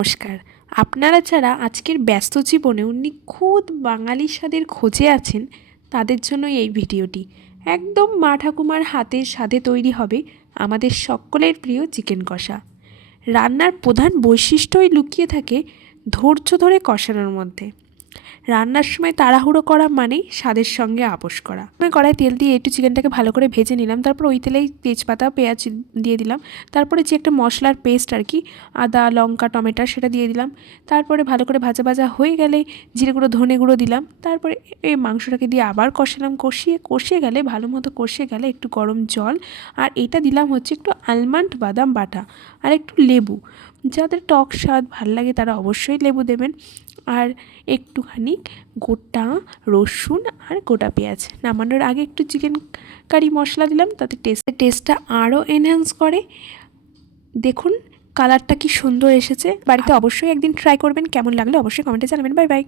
নমস্কার। আপনারা যারা আজকের ব্যস্ত জীবনেও নিখুঁত বাঙালি স্বাদের খোঁজে আছেন, তাদের জন্যই এই ভিডিওটি। একদম মা ঠাকুমার হাতের স্বাদে তৈরি হবে আমাদের সকলের প্রিয় চিকেন কষা। রান্নার প্রধান বৈশিষ্ট্যই লুকিয়ে থাকে ধৈর্য ধরে কষানোর মধ্যে। রান্নার সময় তাড়াহুড়ো করা মানেই স্বাদের সঙ্গে আপোস করা। আমি কড়াই তেল দিয়ে একটু চিকেনটাকে ভালো করে ভেজে নিলাম, তারপর ওই তেলেই তেজপাতা পেঁয়াজ দিয়ে দিলাম, তারপরে যে একটা মশলার পেস্ট আর কি, আদা লঙ্কা টমেটো সেটা দিয়ে দিলাম। তারপরে ভালো করে ভাজা ভাজা হয়ে গেলে জিরে গুঁড়ো ধনে গুঁড়ো দিলাম, তারপরে এই মাংসটাকে দিয়ে আবার কষালাম, কষিয়ে গেলে ভালো মতো কষিয়ে গেলে একটু গরম জল, আর এইটা দিলাম হচ্ছে একটু আলমন্ড বাদাম বাটা আর একটু লেবু। যাদের টক স্বাদ ভাল লাগে তারা অবশ্যই লেবু দেবেন, আর একটুখানি গোটা রসুন আর গোটা পেঁয়াজ। নামানোর আগে একটু চিকেন কারি মশলা দিলাম, তাতে টেস্টটা আরও এনহ্যান্স করে। দেখুন কালারটা কি সুন্দর এসেছে। বাড়িতে অবশ্যই একদিন ট্রাই করবেন, কেমন লাগলো অবশ্যই কমেন্টে জানাবেন। Bye bye.